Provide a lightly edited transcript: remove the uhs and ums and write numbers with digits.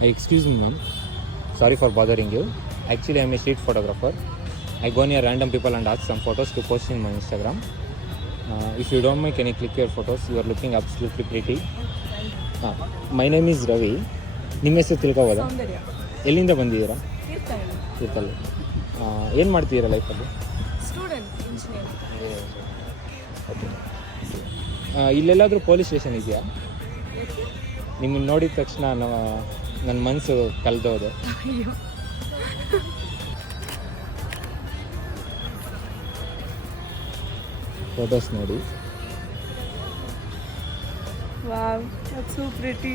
Excuse me, ma'am. Sorry for bothering you. Actually, I'm a street photographer. I go near random people and ask some photos to post in my Instagram. If you don't mind, can you click your photos? You are looking absolutely pretty. My name is Ravi. ನಿಮ್ಮ ಹೆಸರು ತಿಳ್ಕೊಬೋದಾ? ಸೌಂದರ್ಯ. ಎಲ್ಲಿಂದ ಬಂದಿದ್ದೀರಾ? ತೀರ್ಥಹಳ್ಳಿ. ತೀರ್ಥಹಳ್ಳಿ. ಏನು ಮಾಡ್ತಿದ್ದೀರಾ ಲೈಫಲ್ಲಿ? Student engineer. Okay. ಇಲ್ಲೆಲ್ಲಾದರೂ police station ಇದೆಯಾ? ನಿಮ್ಮನ್ನು ನೋಡಿದ ತಕ್ಷಣ ನನ್ನ ಮನಸ್ಸು ಕಳೆದೋದೆ. ಅಯ್ಯೋ. ಫೋಟೋಸ್ ನೋಡಿ. Wow, that's so pretty.